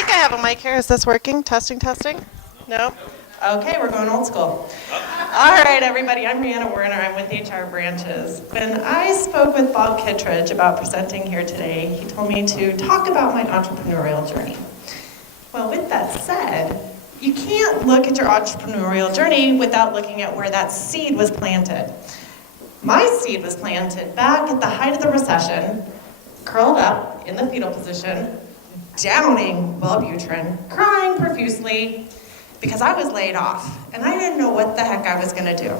think I have a mic here. Is this working? Testing, testing? No? Okay, we're going old school. All right, everybody, I'm Reanna, Werner. I'm with HR Branches. When I spoke with Bob Kittredge about presenting here today, he told me to talk about my entrepreneurial journey. Well, with that said, you can't look at your entrepreneurial journey without looking at where that seed was planted. My seed was planted back at the height of the recession, curled up in the fetal position, downing Wellbutrin, crying profusely, because I was laid off, and I didn't know what the heck I was gonna do.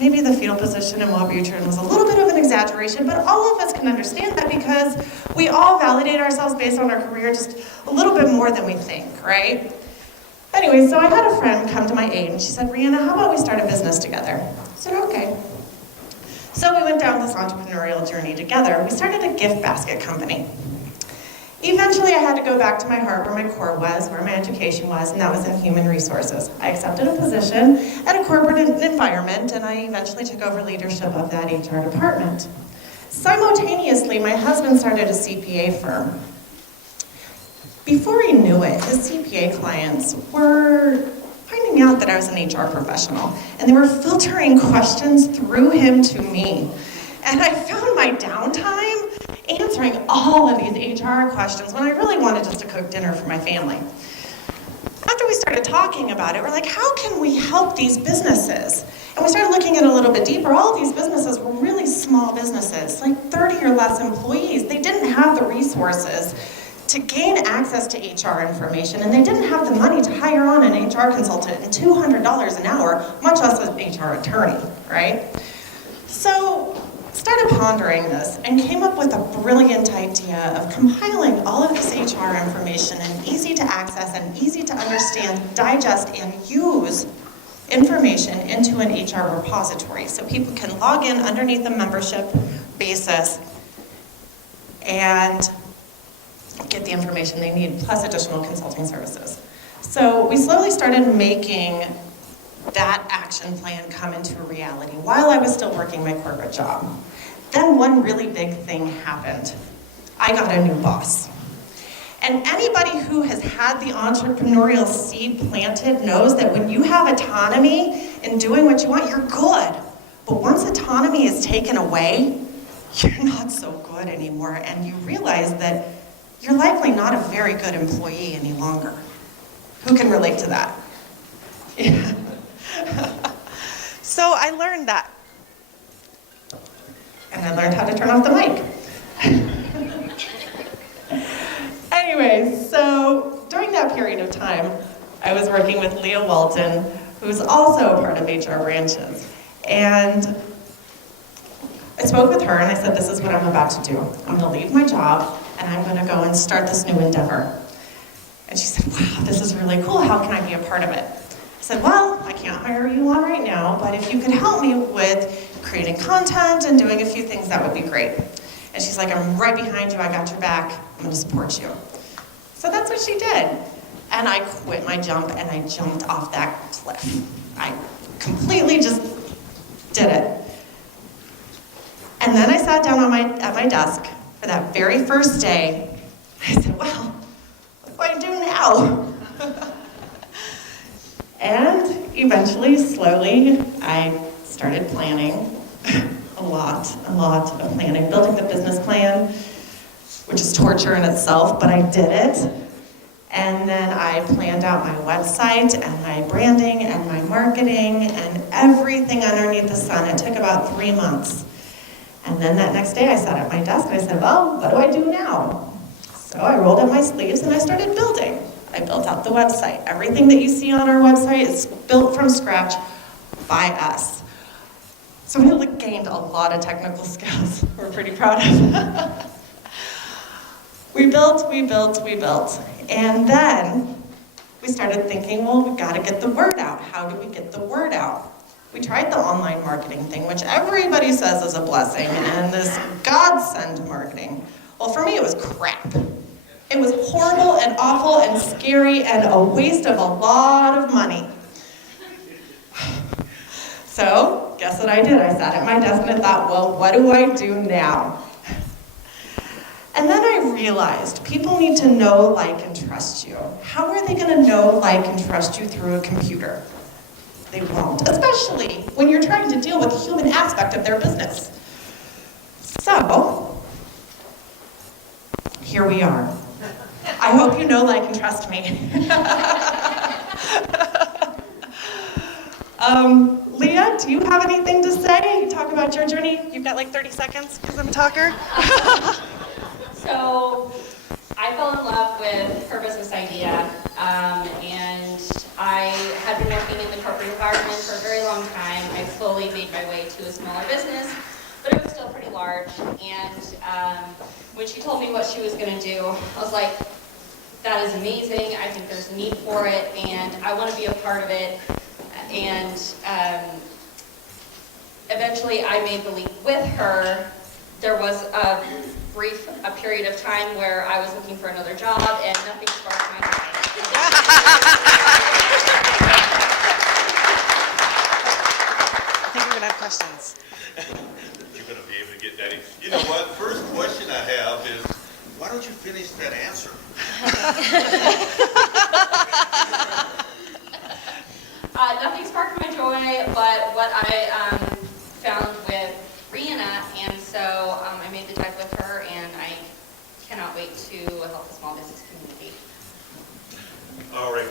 Maybe the fetal position in Wellbutrin was a little bit of an exaggeration, but all of us can understand that because we all validate ourselves based on our career just a little bit more than we think, right? Anyway, so I had a friend come to my aid, and she said, Reanna, how about we start a business together? I said, okay. So we went down this entrepreneurial journey together. We started a gift basket company. Eventually, I had to go back to my heart, where my core was, where my education was, and that was in human resources. I accepted a position at a corporate environment, and I eventually took over leadership of that HR department. Simultaneously, my husband started a CPA firm. Before he knew it, his CPA clients were finding out that I was an HR professional, and they were filtering questions through him to me. And I found my downtime answering all of these HR questions when I really wanted just to cook dinner for my family. After we started talking about it, we're like, how can we help these businesses? And we started looking at it a little bit deeper. All of these businesses were really small businesses, like 30 or less employees. They didn't have the resources to gain access to HR information, and they didn't have the money to hire on an HR consultant and $200 an hour, much less an HR attorney, right? So started pondering this and came up with a brilliant idea of compiling all of this HR information in easy to access and easy to understand, digest, and use information into an HR repository so people can log in underneath a membership basis and get the information they need, plus additional consulting services. So we slowly started making that action plan come into reality while I was still working my corporate job. Then one really big thing happened. I got a new boss. And anybody who has had the entrepreneurial seed planted knows that when you have autonomy in doing what you want, you're good. But once autonomy is taken away, you're not so good anymore, and you realize that you're likely not a very good employee any longer. Who can relate to that? Yeah. So I learned that. And I learned how to turn off the mic. Anyway, so during that period of time, I was working with Leah Walton, who's also a part of HR Branches. And I spoke with her and I said, this is what I'm about to do. I'm gonna leave my job and I'm gonna go and start this new endeavor. And she said, wow, this is really cool. How can I be a part of it? I said, well, I can't hire you on right now, but if you could help me with creating content and doing a few things, that would be great. And she's like, I'm right behind you, I got your back, I'm gonna support you. So that's what she did. And I quit my jump and I jumped off that cliff. I completely just did it. And then I sat down at my desk for that very first day. I said, well, what do I do now? And eventually, slowly, I started planning a lot of planning, building the business plan, which is torture in itself, but I did it. And then I planned out my website and my branding and my marketing and everything underneath the sun. It took about 3 months. And then that next day I sat at my desk and I said, well, what do I do now? So I rolled up my sleeves and I started building. I built out the website. Everything that you see on our website is built from scratch by us. So we gained a lot of technical skills we're pretty proud of. We built. And then we started thinking, well, we gotta get the word out. How do we get the word out? We tried the online marketing thing, which everybody says is a blessing, and this godsend marketing. Well, for me, it was crap. It was horrible and awful and scary and a waste of a lot of money. So, guess what I did? I sat at my desk and I thought, well, what do I do now? And then I realized people need to know, like, and trust you. How are they going to know, like, and trust you through a computer? They won't, especially when you're trying to deal with the human aspect of their business. So, here we are. I hope you know, like, and trust me. Leah, do you have anything to say? Talk about your journey. You've got like 30 seconds because I'm a talker. So I fell in love with her business idea, and I had been working in the corporate environment for a very long time. I slowly made my way to a smaller business, but it was still pretty large. And when she told me what she was going to do, I was like, that is amazing. I think there's a need for it, and I want to be a part of it. And eventually I made the leap with her. There was a period of time where I was looking for another job and nothing sparked my mind. I think we're going to have questions. You're going to be able to get that in. You know what? First question I have is, why don't you finish that answer? Nothing sparked my joy, but what I found with Reanna, and so I made the dive with her, and I cannot wait to help the small business community. All right,